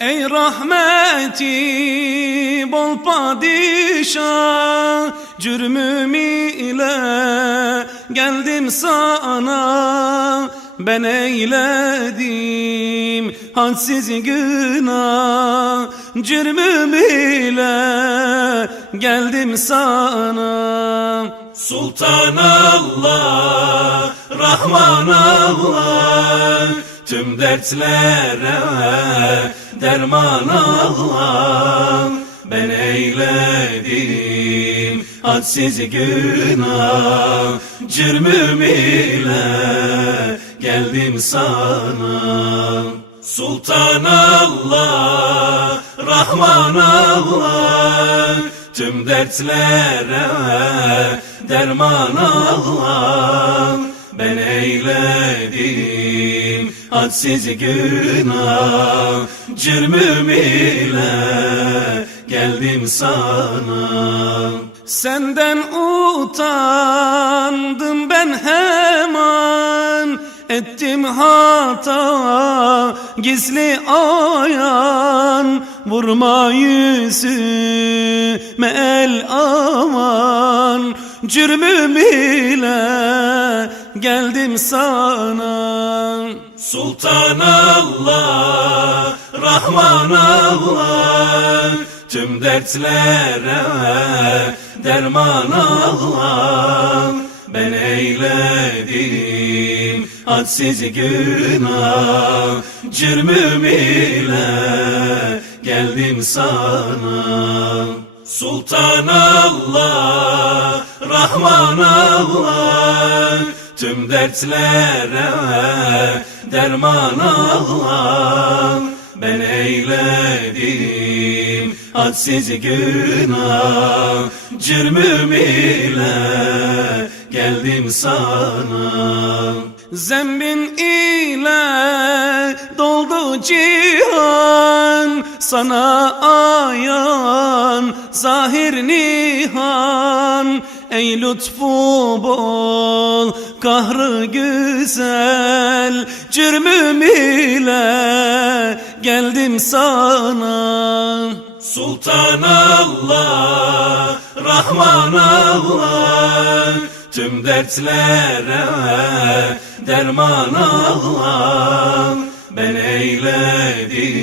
Ey rahmeti bol padişah, cürmüm ile geldim sana. Ben eyledim hadsiz günah, cürmüm ile geldim sana. Sultan Allah, Rahman Allah, tüm dertlere derman Allah. Ben eyledim hadsiz günah, cürmüm ile geldim sana. Sultan Allah, Rahman Allah, tüm dertlere derman Allah. Ben eyledim hadsiz günah, cürmüm ile geldim sana. Senden utandım ben hemen, ettim hata gizli ayan. Vurma yüzüme el aman, cürmüm ile geldim sana. Sultan Allah, Rahman Allah, tüm dertlere derman Allah. Ben eyledim hadsiz günah, cürmüm ile geldim sana. Sultan Allah, Rahman Allah, tüm dertlere derman Allah. Ben eyledim hadsiz günah, cürmüm ile geldim sana. Zembin ile doldu cihan, sana ayan zahir nihan. Ey lütfu bol, kahrı güzel, cürmüm ile geldim sana. Sultan Allah, Rahman Allah, tüm dertlere derman Allah. Ben eyledim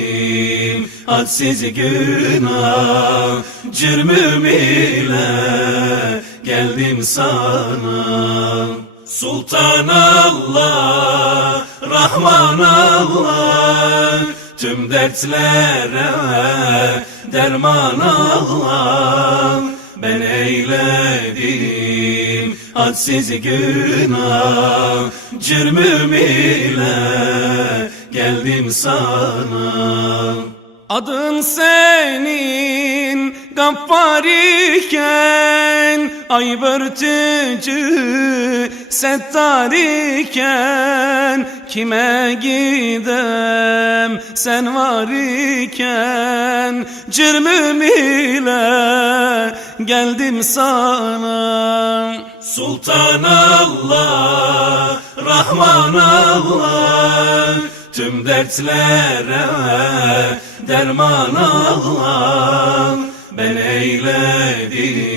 hadsiz günah, cürmüm ile geldim sana. Sultan Allah, Rahman Allah, tüm dertlere derman Allah. Ben eyledim hadsiz günah, cürmüm ile geldim sana. Adın senin gaffar iken, ay börtücü settar iken, kime gidem sen var iken, cürmüm ile geldim sana. Sultan Allah, Rahman Allah, tüm dertlere derman Allah. Ben eyledim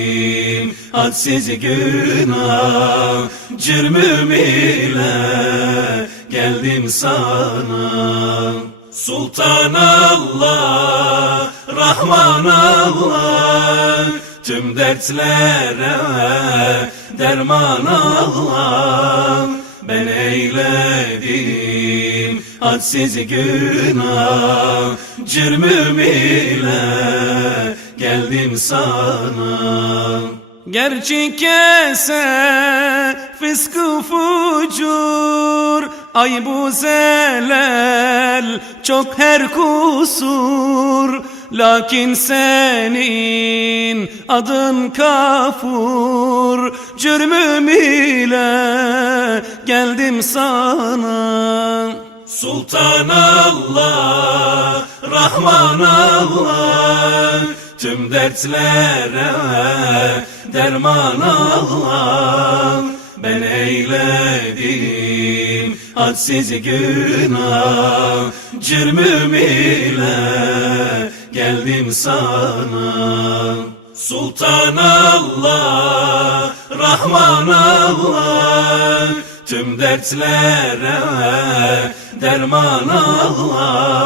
hadsiz günah, cürmüm ile geldim sana. Sultan Allah, Rahman Allah, tüm dertlere derman Allah. Ben eyledim hadsiz günah, cürmüm ile geldim sana. Gerçi kese fıskı fucur, ay bu zelal çok her kusur. Lakin senin adın Gafur, cürmüm ile geldim sana. Sultan Allah, Rahman Allah, tüm dertlere derman Allah. Ben eyledim hadsiz günah, cürmüm ile geldim sana. Sultan Allah, Rahman Allah, tüm dertlere derman Allah.